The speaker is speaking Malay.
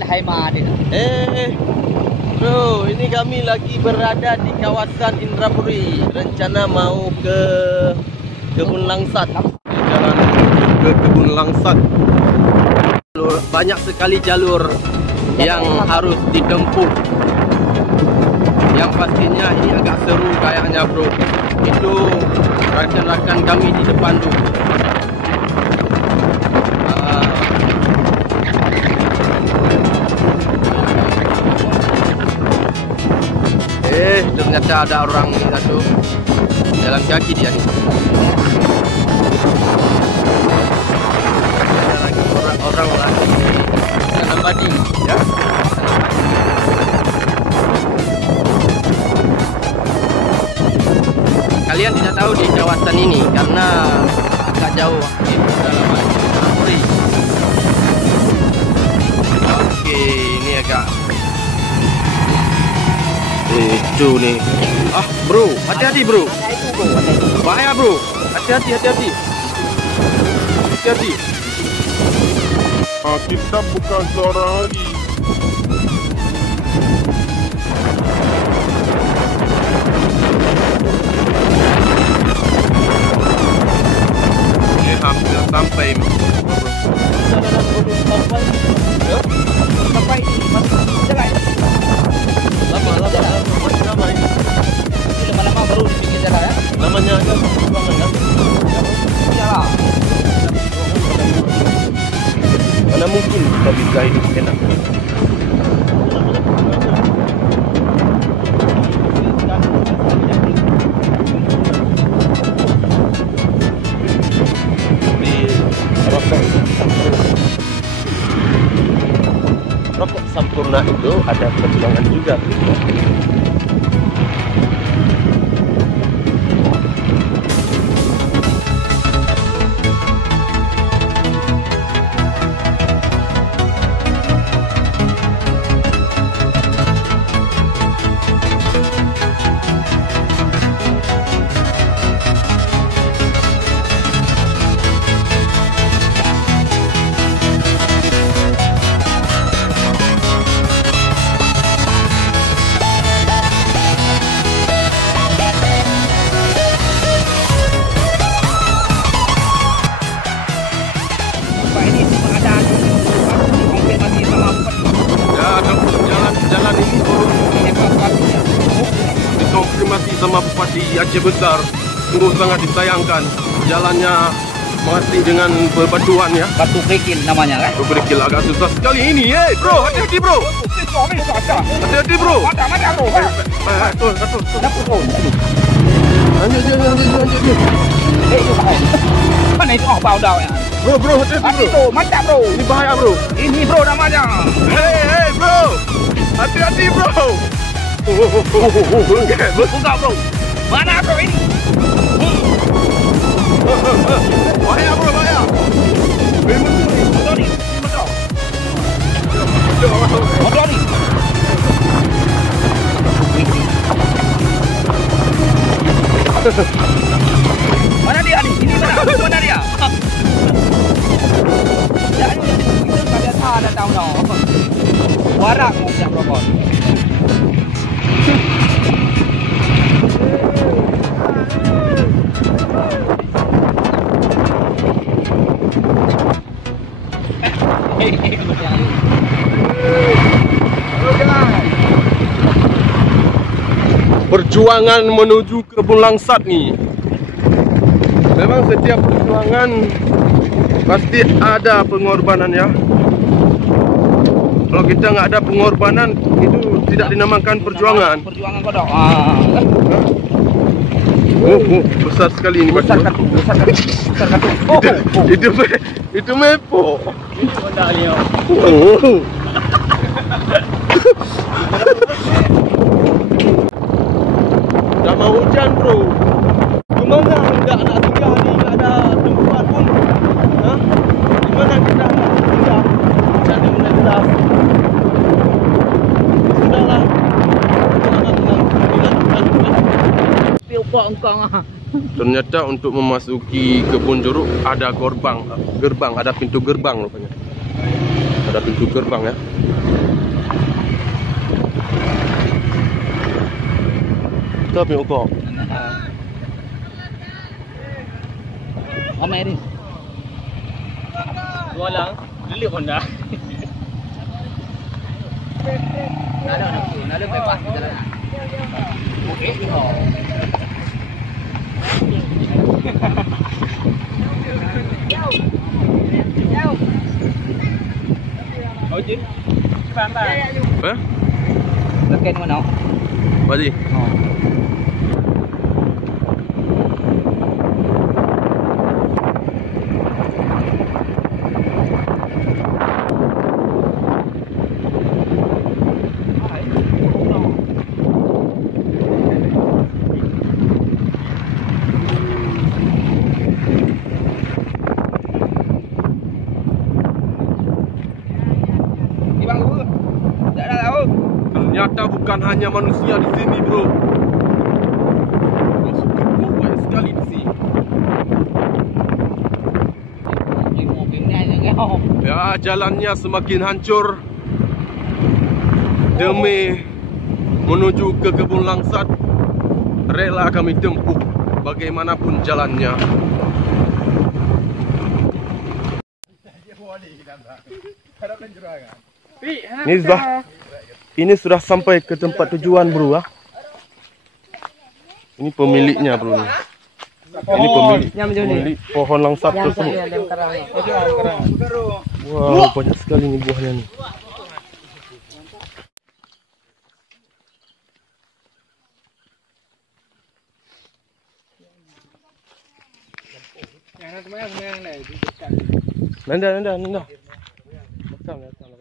ada haima dia. Bro, ini kami lagi berada di kawasan Indrapuri. Rencana mau ke Kebun Langsat. Jalan ke Kebun Langsat. Banyak sekali jalur yang harus ditempuh. Yang pastinya ini agak seru kayaknya, bro. Itu rakan-rakan kami di depan tu. Ternyata ada orang ni satu. Jalan kaki dia ni. Ada lagi orang lagi tanam padi, ya. Kalian tidak tahu di kawasan ini karena agak jauh di pedalaman Indrapuri. Oke, ini agak itu nih. Ah, bro, hati-hati, bro. Bahaya, bro. Hati-hati. Hati-hati. Kita bukan seorang lagi. Ini hampir sampai. Sampai jalan. Lama-lama baru di pinggir jalan ya. Namanya ada perjuangan kan? Iyalah. Mana mungkin kita bisa hidup enak? Rokok Sampurna itu ada perjuangan juga. Jalan ini dikonfirmasi sama Bupati Aceh Besar. Sungguh sangat disayangkan. Jalannya masih dengan bebatuan ya. Batu kerikil namanya kan? Batu kerikil agak susah sekali ini. Bro, hati-hati bro. Hati-hati bro. Mata bro. Betul. Lanjut. Mana itu bau dah ya? Bro, hati-hati bro. Mantap bro. Ini bahaya bro. Ini bro namanya. Hey bro. Hati-hati bro. Buka bro. Mana bro ini? Bahaya bro, bahaya. Motor ni. Mana dia ni? Ini mana dia? Kita ada tahu no. Warang macam rokok. Perjuangan menuju Kebun Langsat ni. Memang setiap perjuangan pasti ada pengorbanan ya. Kalau kita nggak ada pengorbanan, itu tidak dinamakan perjuangan. Perjuangan kodok. Besar sekali ini batu. Besar kan. Itu mepo. Ini benda ni. Dah mau hujan bro. Kemana hendak nak tinggal ni? Tak ada tempat pun. Di mana kita nak tinggal? Hujan ni menetas. Sudahlah. Piupok engkau ah. Ternyata untuk memasuki kebun jeruk ada gerbang, ada pintu gerbang rupanya. Ada pintu gerbang ya. Tapi kok Ramai ni. Dua lang, beli Honda. Nalo bebas di jalan. Okey, oh. Oh, je. Pantai. eh? Lekan mana? Badi. Oh. Ternyata bukan hanya manusia di sini, bro. Masuk banyak sekali di sini. Ya, jalannya semakin hancur demi menuju ke Kebun Langsat. Rela kami tempuh bagaimanapun jalannya. Ini sudah sampai ke tempat tujuan, bro. Ini pemiliknya, bro. Ini pemilik pohon langsat tersebut. Wow, banyak sekali nih buahnya nih. Nanda. Rekam.